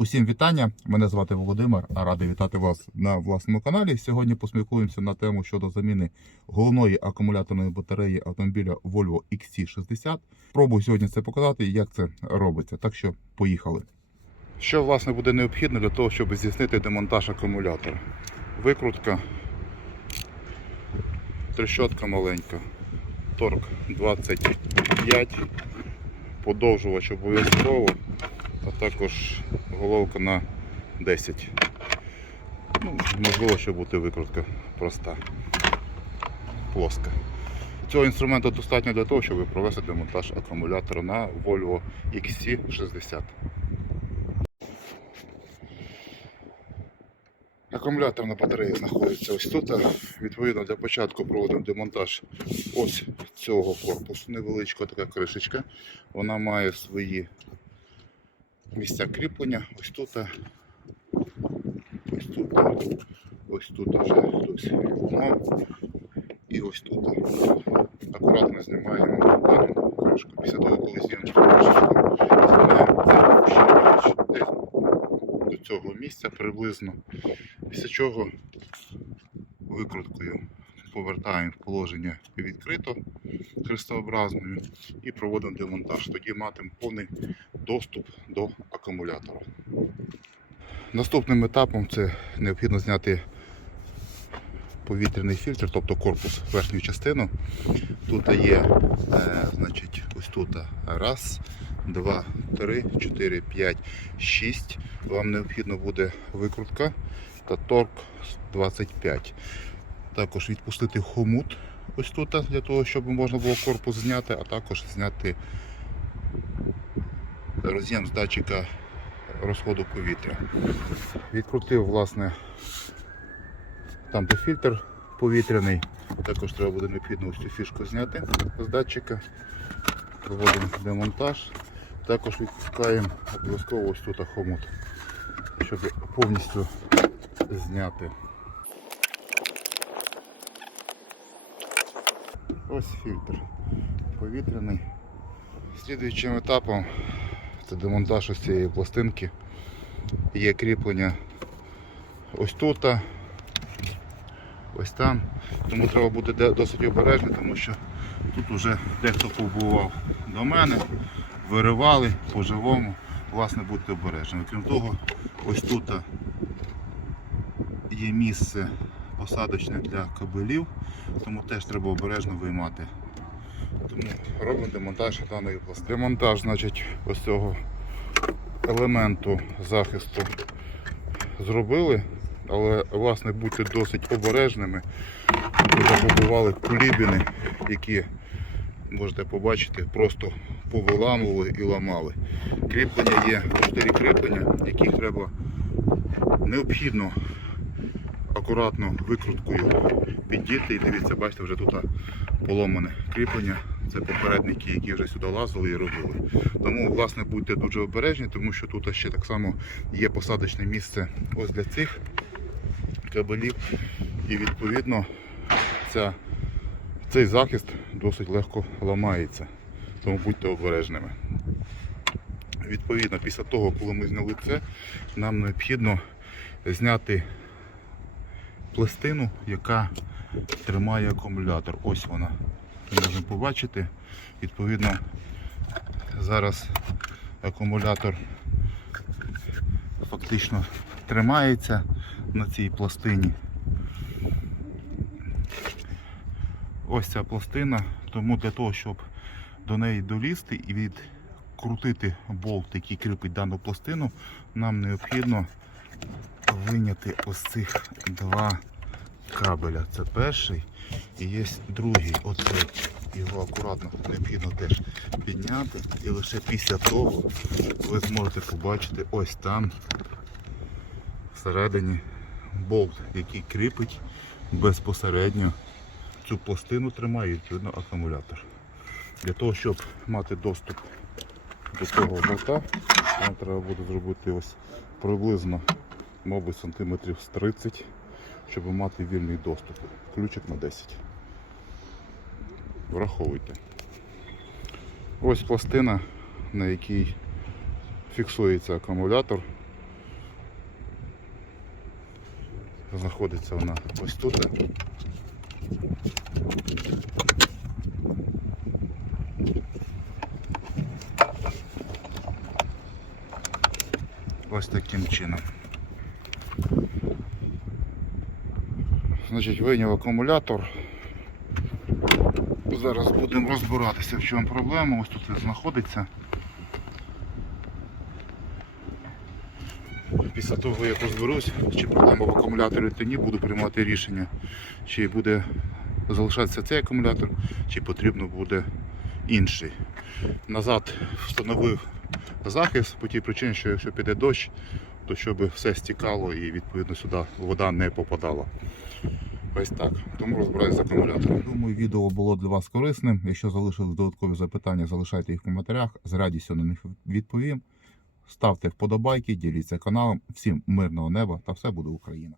Усім вітання! Мене звати Володимир, а радий вітати вас на власному каналі. Сьогодні поспілкуємося на тему щодо заміни головної акумуляторної батареї автомобіля Volvo XC60. Пробую сьогодні це показати, як це робиться. Так що поїхали. Що власне буде необхідно для того, щоб здійснити демонтаж акумулятора? Викрутка, трещотка маленька, торк 25, подовжувач обов'язково а також головка на 10. Ну, можливо, що буде викрутка проста, плоска. Цього інструменту достатньо для того, щоб провести демонтаж акумулятора на Volvo XC60. Акумуляторна батарея знаходиться ось тут. Відповідно, для початку проводимо демонтаж ось цього корпусу. Невеличка така кришечка. Вона має свої місця кріплення. Ось тут, ось тут, ось тут вже хтось відламав. І ось тут. Акуратно знімаємо дану кришку. Після того, коли знімемо кришечку, знімаємо десь до цього місця приблизно. Після чого викруткою повертаємо в положення відкрито хрестообразною і проводимо демонтаж. Тоді матимемо повний доступ до акумулятора. Наступним етапом це необхідно зняти повітряний фільтр, тобто корпус верхню частину. Тут є е, значить, ось тут раз, два, три, чотири, п'ять, шість. Вам необхідно буде викрутка та торк 25. Також відпустити хомут ось тут для того, щоб можна було корпус зняти, а також зняти роз'єм з датчика розходу повітря. Відкрутив, власне, там де фільтр повітряний. Також треба буде необхідно ось цю фішку зняти з датчика. Проводимо демонтаж. Також відпускаємо обов'язково ось тут хомут, щоб повністю зняти. Ось фільтр повітряний. Слідуючим етапом це демонтаж ось цієї пластинки. Є кріплення ось тут, ось там. Тому треба бути досить обережним, тому що тут вже дехто побував до мене, виривали по-живому. Власне, будьте обережними. Крім того, ось тут є місце посадочне для кабелів, тому теж треба обережно виймати. Тому робимо демонтаж даної пластини. Демонтаж значить, ось цього елементу захисту зробили, але власне будьте досить обережними. Побували кулібіни, які можете побачити, просто повиламували і ламали. Кріплення є, чотири кріплення, яких треба необхідно акуратно викруткою піддіти. І дивіться, бачите, вже тут поломане кріплення. Це попередники, які вже сюди лазили і робили. Тому, власне, будьте дуже обережні, тому що тут ще так само є посадочне місце ось для цих кабелів. І відповідно ця, цей захист досить легко ламається. Тому будьте обережними. Відповідно, після того, коли ми зняли це, нам необхідно зняти пластину, яка тримає акумулятор. Ось вона. Ми можемо побачити. Відповідно, зараз акумулятор фактично тримається на цій пластині. Ось ця пластина, тому для того, щоб до неї долізти і відкрутити болт, який кріпить дану пластину, нам необхідно виняти ось цих два кабеля. Це перший і є другий. Оцей. Його акуратно необхідно теж підняти. І лише після того ви зможете побачити ось там всередині болт, який кріпить безпосередньо цю пластину тримає відповідно акумулятор. Для того, щоб мати доступ до цього болта, нам треба буде зробити ось приблизно мабуть, сантиметрів з 30, щоб мати вільний доступ. Ключик на 10. Враховуйте. Ось пластина, на якій фіксується акумулятор. Знаходиться вона ось тут. Ось таким чином. Значить, вийняв акумулятор. Зараз будемо розбиратися, в чому проблема. Ось тут він знаходиться. Після того, як розберусь, чи проблема в акумуляторі, то ні, буду приймати рішення, чи буде залишатися цей акумулятор, чи потрібно буде інший. Назад встановив захист по тій причині, що якщо піде дощ, то щоб все стікало і відповідно сюди вода не попадала. Ось так. Тому розбираюся з. Думаю, відео було для вас корисним. Якщо залишились додаткові запитання, залишайте їх в коментарях. З радістю на них відповім. Ставте вподобайки, діліться каналом. Всім мирного неба та все буде Україна!